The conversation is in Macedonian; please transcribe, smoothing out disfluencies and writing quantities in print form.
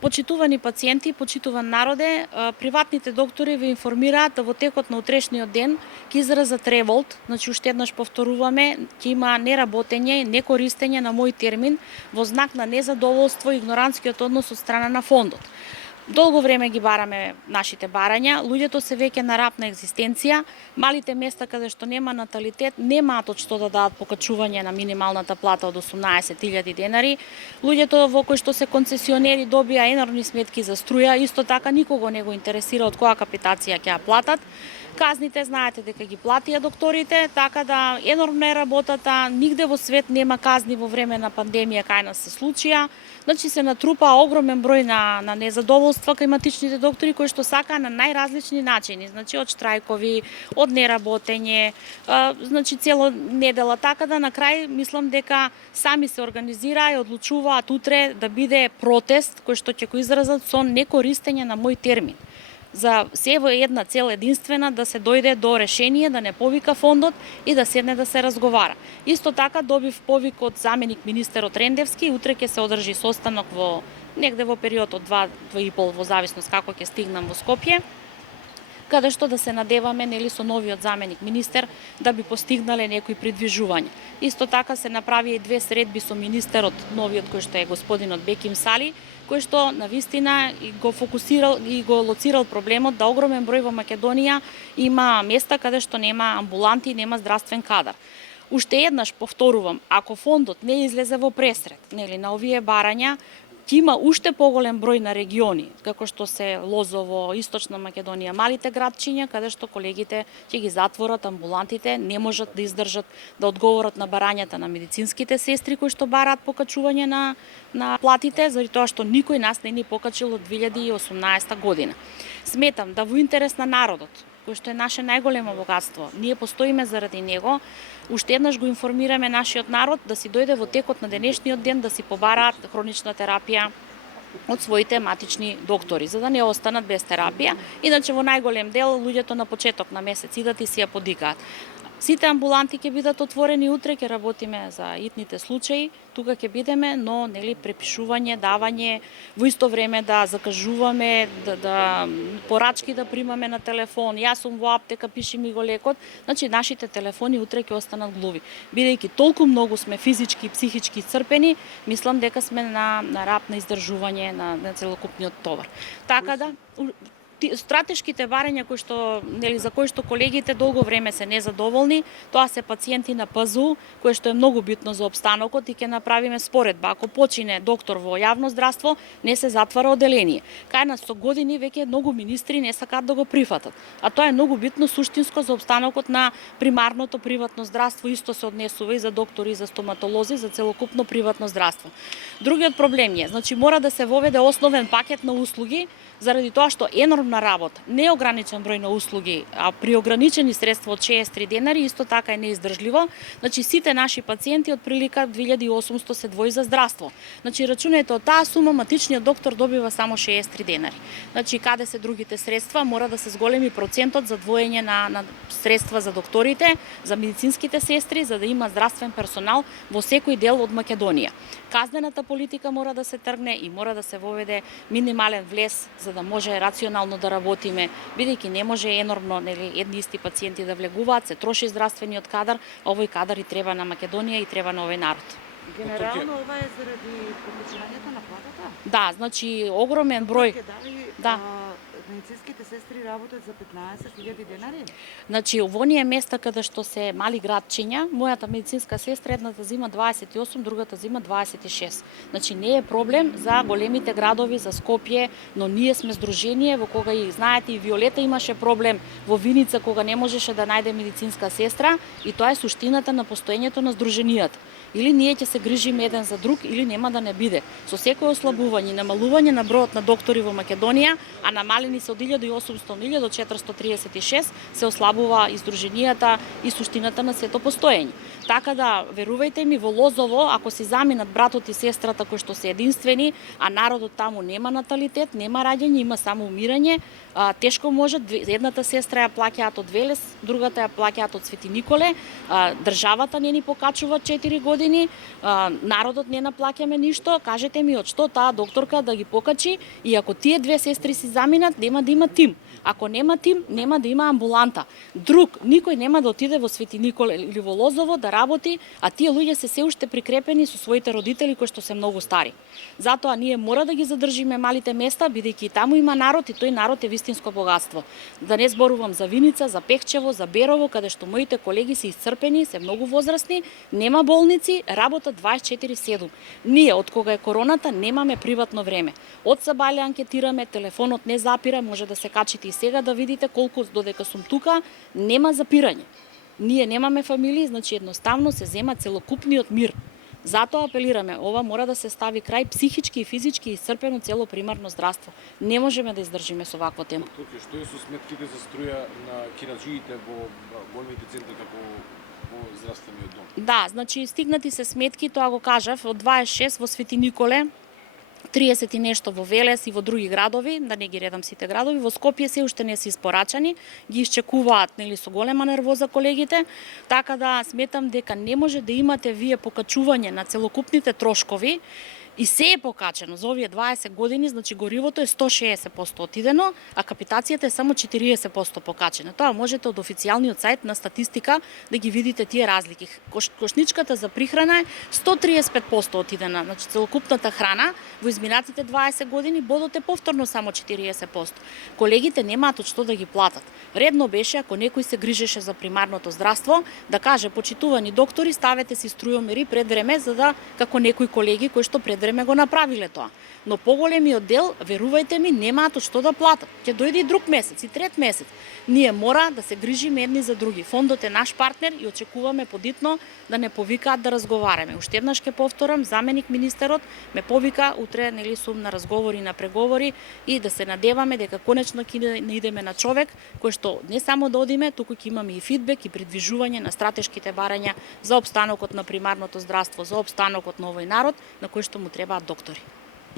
Почитувани пациенти, почитуван народе, приватните доктори ве информираат да во текот на утрешниот ден ќе изразат револт, значи уште еднаш повторуваме, ќе има неработење, некористење на мој термин во знак на незадоволство и игнорантскиот однос од страна на фондот. Долго време ги бараме нашите барања, луѓето се веќе на рап на екзистенција, малите места каде што нема наталитет немаат од што да дадат покачување на минималната плата од 18.000 денари. Луѓето во кои што се концесионери добија енормни сметки за струја, исто така никого не го интересира од која капитација ќе ја платат. Казните знаете дека ги платија докторите, така да енормна е работата, нигде во свет нема казни во време на пандемија кај нас се случија. Значи се натрупа огромен број на незадоволства кај матичните доктори кои што сакаа на најразлични начини, значи од штрајкови, од неработење, значи цело недела, така да на крај мислам дека сами се организираа и одлучуваат утре да биде протест кој што ќе го изразат со некористење на мој термин. За се во една цел единствена да се дојде до решение, да не повика фондот и да седне да се разговара. Исто така добив повик од заменик министерот Рендевски, утре ќе се одржи состанок во негде во период од 2-2,5 во зависност како ќе стигнам во Скопје, каде што да се надеваме нели со новиот заменик министер да би постигнале некои придвижувања. Исто така се направи и 2 средби со министерот новиот кој што е господинот Беким Сали, кој што навистина го фокусирал и го лоцирал проблемот да огромен број во Македонија има места каде што нема амбуланти, нема здравствен кадар. Уште еднаш повторувам, ако фондот не излезе во пресред, нели на овие барања, ќе има уште поголем број на региони, како што се Лозово, Источна Македонија, малите градчиња, каде што колегите ќе ги затворат амбулантите, не можат да издржат да одговорат на барањата на медицинските сестри кои што бараат покачување на платите, заради тоа што никој нас не ни покачил од 2018 година. Сметам да во интерес на народот, кој што е наше најголемо богатство, ние постоиме заради него, уште еднаш го информираме нашиот народ да си дојде во текот на денешниот ден да си побараат хронична терапија од своите матични доктори, за да не останат без терапија. Иначе во најголем дел луѓето на почеток на месец идат и си ја подикаат. Сите амбуланти ќе бидат отворени утре, ќе работиме за итните случаи, тука ќе бидеме, но нели препишување, давање, во исто време да закажуваме, да порачки да примаме на телефон. Јас сум во аптека, пиши ми го лекот. Значи нашите телефони утре ќе останат глуви. Бидејќи толку многу сме физички и психички исцрпени, мислам дека сме на рап на издржување на целокупниот товар. Така да стратешките барања за кои што колегите долго време се незадоволни, тоа се пациенти на ПЗУ, кое што е многу битно за опстанокот и ќе направиме споредба. Ако почине доктор во јавно здравство, не се затвара оделение. Кај нас со години веќе многу министри не сакаат да го прифатат. А тоа е многу битно суштинско за опстанокот на примарното приватно здравство, исто се однесува и за доктори, и за стоматолози, за целокупно приватно здравство. Другиот проблем е, значи мора да се воведе основен пакет на услуги, заради тоа што енормна работа, неограничен број на услуги, а при ограничени средства од 63 денари, исто така е неиздржливо. Значи сите наши пациенти од прилика 2800 се двои за здравство. Значи рачунајте од таа сума матичниот доктор добива само 63 денари. Значи каде се другите средства, мора да се зголеми процентот за двоење на средства за докторите, за медицинските сестри, за да има здравствен персонал во секој дел од Македонија. Казнената политика мора да се тргне и мора да се воведе минимален влез за да може рационално да работиме, бидејќи не може енормно едни исти пациенти да влегуваат, се троши здравствениот кадар, а овој кадар и треба на Македонија и треба на овој народ. Генерално ова е заради покачувањето на платата? Да, значи огромен број. Да. Медицинските сестри работат за 15.000 денари? Значи, овоние места каде што се мали градчиња, мојата медицинска сестра едната зима 28, другата зима 26. Значи, не е проблем за големите градови, за Скопје, но ние сме здружение во кога и знаете и Виолета имаше проблем во Виница кога не можеше да најде медицинска сестра и тоа е суштината на постоењето на здруженијата. Или ние ќе се грижиме еден за друг, или нема да не биде. Со секој ослабување, намалување на бројот на доктори во Македонија, а намалени се од 1800 до 436, се ослабува и здруженијата и суштината на сето постоење. Така да, верувајте ми, во Лозово, ако си заминат братот и сестрата кои што се единствени, а народот таму нема наталитет, нема раѓање, има само умирање, тешко можат, едната сестра ја плаќаат од Велес, другата ја плаќаат од Свети Николе, државата не ни покачува 4 години, народот не наплаќаме ништо, кажете ми од што таа докторка да ги покачи и ако тие две сестри си заминат, нема да има тим. Ако нема тим, нема да има амбуланта. Друг, никој нема да отиде во Свети Николе или во Лозово да работи, а тие луѓе се уште прикрепени со своите родители кои што се многу стари. Затоа ние мора да ги задржиме малите места, бидејќи и таму има народ и тој народ е вистинско богатство. Да не зборувам за Виница, за Пехчево, за Берово, каде што моите колеги се исцрпени, се многу возрастни, нема болници, работат 24/7. Ние од кога е короната немаме приватно време. Од Сабајле анкетираме, телефонот не запира, може да се качите и сега да видите колку додека сум тука, нема запирање. Ние немаме фамилии, значи едноставно се зема целокупниот мир. Затоа апелираме, ова мора да се стави крај психички и физички исцрпено цело примарно здравство. Не можеме да издржиме со вакво темпо. Што е со сметките за струја на кираџиите во големите центри како во здравствениот дом? Да, значи стигнати се сметки, тоа го кажав, од 26 во Свети Николе, 30 и нешто во Велес и во други градови, да не ги редам сите градови, во Скопје се уште не се испорачани, ги исчекуваат нели со голема нервоза колегите, така да сметам дека не може да имате вие покачување на целокупните трошкови. И се е покачено за овие 20 години, значи горивото е 160% отидено, а капитацијата е само 40% покачена. Тоа можете од официјалниот сајт на статистика да ги видите тие разлики. Кошничката за прихрана е 135% отидена, значи целокупната храна во изминатите 20 години бодот е повторно само 40%. Колегите немаат од што да ги платат. Редно беше ако некој се грижеше за примарното здравство да каже почитувани доктори, ставете си струјомери пред време за да како некои колеги кои што пред време го направиле тоа. Но поголемиот дел, верувајте ми, немаат од што да платат. Ќе дојде и друг месец, и трет месец. Ние мора да се грижиме едни за други. Фондот е наш партнер и очекуваме подитно да не повикаат да разговараме. Уште еднаш ќе повторам, заменик министерот ме повика, утре нели сум на разговори, на преговори и да се надеваме дека конечно ќе идеме на човек кој што не само да одиме, туку ќе имаме и фидбек и придвижување на стратешките барања за опстанокот на примарното здравство, за опстанокот на овој народ, на кој што му требаат доктори.